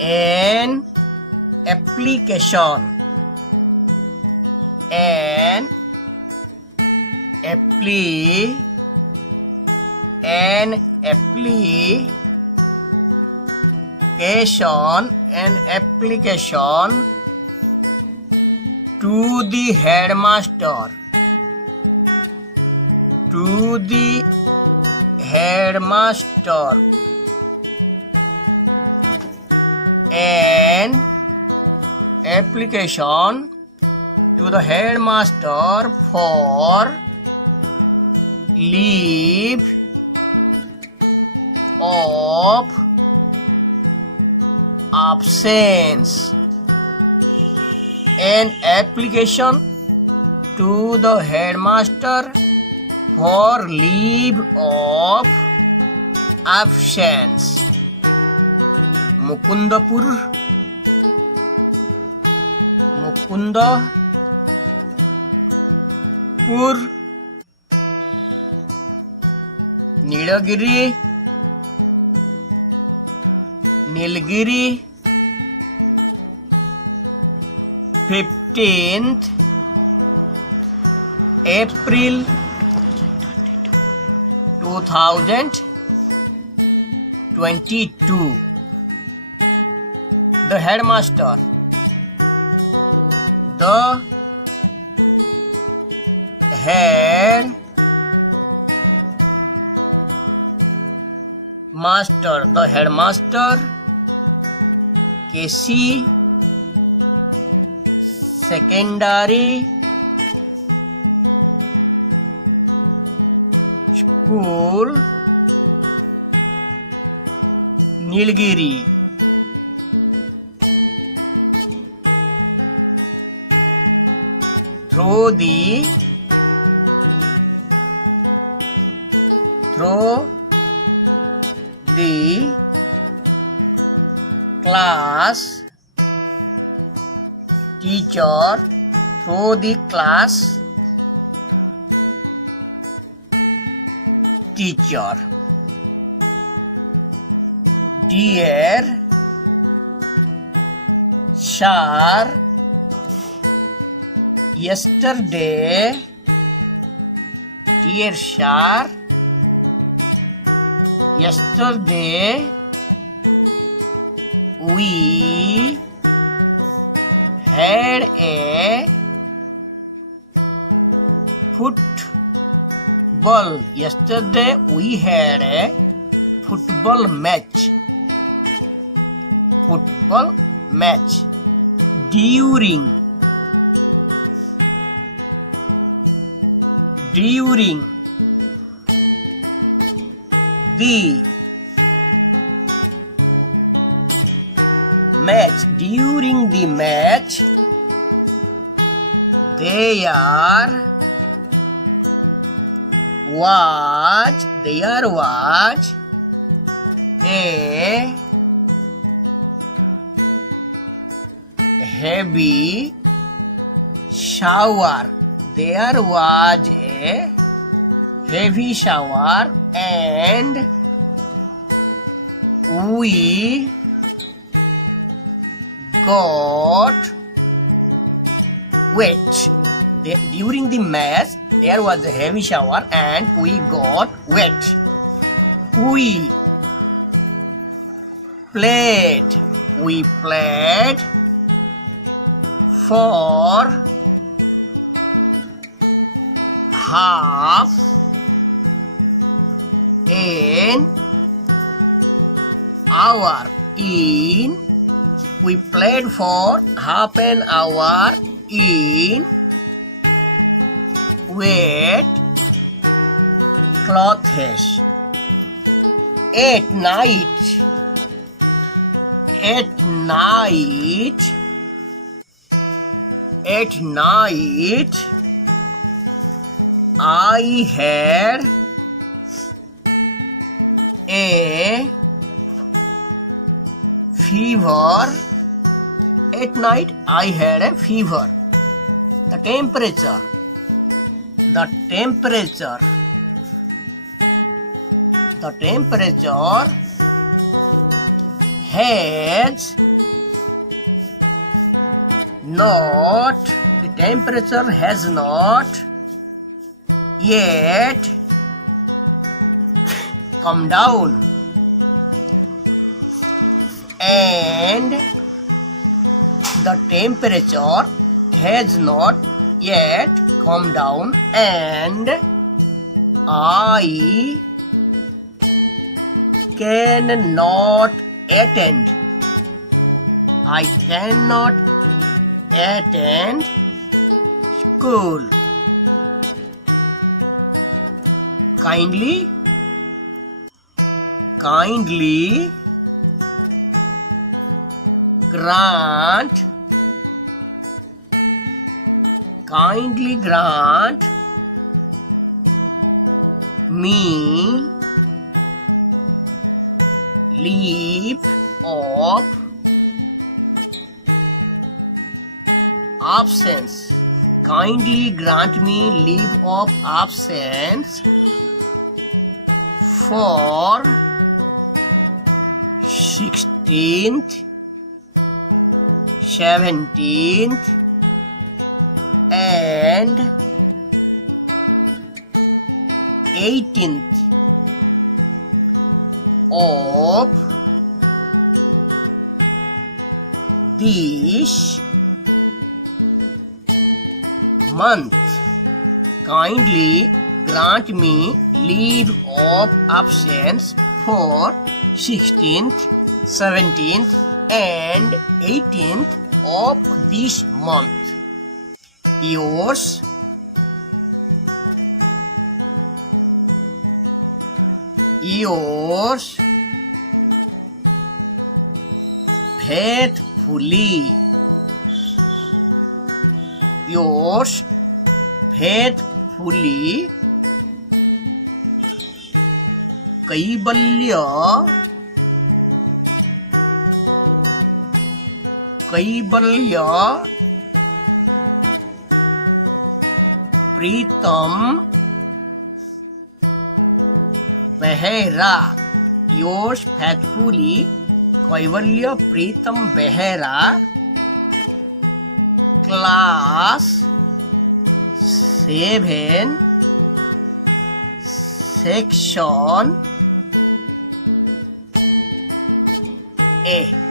An application. An application to the headmaster. To the headmaster. An application to the headmaster for leave of absence. An application to the headmaster for leave of absence. Mukundpur, Mukundpur, Nilgiri, Nilgiri, 15th April 2022. The headmaster. The headmaster. The headmaster. KC Secondary School, Nilgiri. Through the class teacher, through the class teacher. Dear sir, yesterday, dear sir, yesterday we had a football. Yesterday we had a football match. Football match. During the match, during the match, there was a heavy shower. There was a heavy shower and we got wet. During the match, there was a heavy shower and we got wet. We played for half an hour we played for half an hour in wet clothes. At night I had a fever. At night I had a fever. The temperature has not, the temperature has not yet come down, and the temperature has not yet come down, and I cannot attend. I cannot attend school. Kindly grant me leave of absence. Kindly grant me leave of absence for 16th, 17th and 18th of this month. Kindly grant me leave of absence for 16th, 17th and 18th of this month. Yours, faithfully. Yours faithfully, कैबल्य Pritam Behera. Yours faithfully, Kaivalya Pritam Behera, class 7, section A.